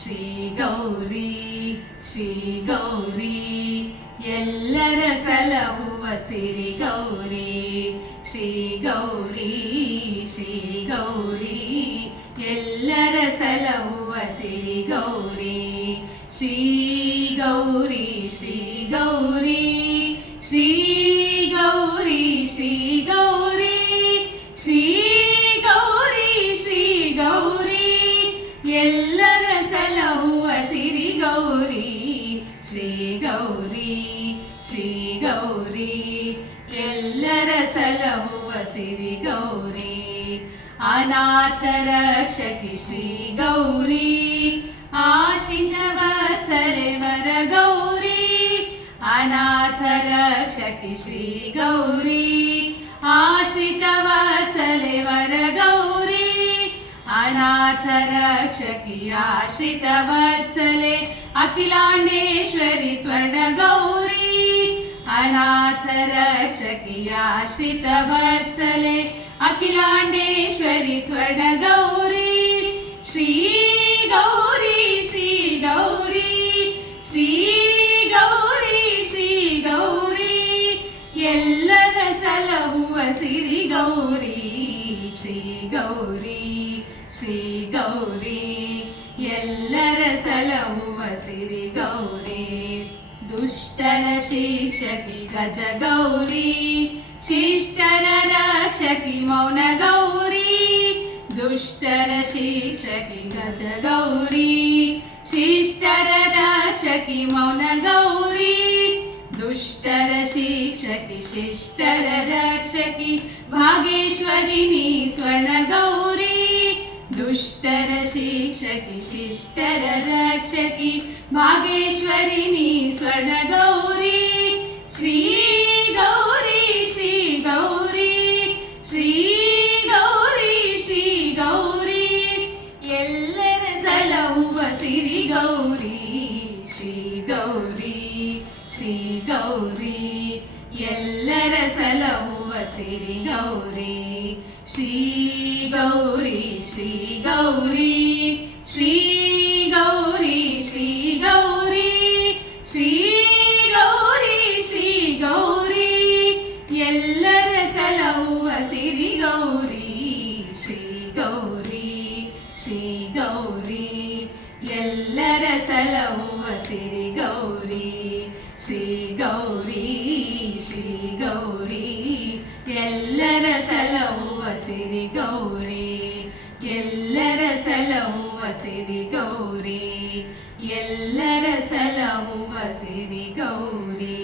ಶ್ರೀ ಗೌರಿ ಶ್ರೀ ಗೌರಿ ಎಲ್ಲರ ಸಲಹುವ ಸಿರಿ ಗೌರಿ ಶ್ರೀ ಗೌರಿ ಶ್ರೀ ಗೌರಿ ಎಲ್ಲರ ಸಲಹುವ ಸಿರಿ ಗೌರಿ ಶ್ರೀ ಗೌರಿ ಶ್ರೀ ಗೌರಿ ಶ್ರೀ ಗೌರಿ ಶ್ರೀ ಗೌರಿ ಶ್ರೀ ಗೌರಿ ಶ್ರೀ ಗೌರಿ ಎಲ್ಲರ ಸಲಹುವ ಸಿರಿ ಗೌರಿ ಶ್ರೀ ಗೌರಿ ಶ್ರೀ ಗೌರಿ ಎಲ್ಲರ ಸಲಹುವ ಸಿರಿ ಗೌರಿ ಅನಾಥ ರಕ್ಷಕಿ ಶ್ರೀ ಗೌರಿ ಆಶಿತ ವತ್ಸಲೆ ವರ ಗೌರಿ ಅನಾಥ ರಕ್ಷಕಿ ಶ್ರೀ ಗೌರಿ ಆಶ್ರಿತ ವತ್ಸಲೆ ವರ ಗೌರಿ ಅನಾಥ ರಕ್ಷಕಿ ಆಶ್ರಿತ ವತ್ಸಲೆ ಅಖಿಲಾಂಡೇಶ್ವರಿ ಸ್ವರ್ಣ ಗೌರಿ ಅನಾಥ ರಕ್ಷಕಿ ಆಶ್ರಿತ ವತ್ಸಲೆ ಅಖಿಲಾಂಡೇಶ್ವರಿ ಸ್ವರ್ಣ ಗೌರಿ ಶ್ರೀ ಗೌರಿ ಶ್ರೀ ಗೌರಿ ಶ್ರೀ ಗೌರಿ ಶ್ರೀ ಗೌರಿ ಎಲ್ಲರ ಸಲಹುವ ಸಿರಿ ಗೌರಿ ಶ್ರೀ ಗೌರಿ ಶ್ರೀ ಗೌರಿ ಎಲ್ಲರ ಸಲಹುವ ಸಿರಿ ಗೌರಿ ದುಷ್ಟರ ಶಿಕ್ಷಕಿ ಗಜ ಗೌರಿ ಶಿಷ್ಟರ ರಕ್ಷಕಿ ಮೌನ ಗೌರಿ ದುಷ್ಟರ ಶಿಕ್ಷಕಿ ಗಜ ಗೌರಿ ಶಿಷ್ಟರ ರಕ್ಷಕಿ ಮೌನ ಗೌರಿ ದುಷ್ಟರ ಶಿಕ್ಷಕಿ ಶಿಷ್ಟರ ರಕ್ಷಕಿ ಭಾಗೇಶ್ವರಿನಿ ಸ್ವರ್ಣ ಗೌರಿ ದುಷ್ಟರ ಶಿಕ್ಷಕಿ ಶಿಷ್ಟರ ರಕ್ಷಕಿ ಭಾಗೇಶ್ವರಿನಿ ಸ್ವರ್ಣ ಗೌರಿ ಶ್ರೀ ಗೌರಿ ಶ್ರೀ ಗೌರಿ ಶ್ರೀ ಗೌರಿ ಶ್ರೀ ಗೌರಿ ಎಲ್ಲರ ಸಲಹುವ ಸಿರಿ ಗೌರಿ ಶ್ರೀ ಗೌರಿ ಶ್ರೀ ಗೌರಿ ಎಲ್ಲರ ಸಲಹುವ ಸಿರಿ ಗೌರಿ ಶ್ರೀ ಗೌರಿ ಶ್ರೀ ಗೌರಿ ಶ್ರೀ ಗೌರಿ ಶ್ರೀ ಗೌರಿ ಶ್ರೀ ಗೌರಿ ಶ್ರೀ ಗೌರಿ ಎಲ್ಲರ ಸಲಹುವ ಸಿರಿ ಗೌರಿ ಶ್ರೀ ಗೌರಿ ಶ್ರೀ ಗೌರಿ ಎಲ್ಲರ ಸಲಹುವ ಸಿರಿ ಗೌರಿ ಶ್ರೀ ಗೌರಿ ಶ್ರೀ ಗೌರಿ ಎಲ್ಲರ ಸಲಹುವ ಸಿರಿ ಗೌರಿ ಎಲ್ಲರ ಸಲಹುವ ಸಿರಿ ಗೌರಿ ಎಲ್ಲರ ಸಲಹುವ ಸಿರಿ ಗೌರಿ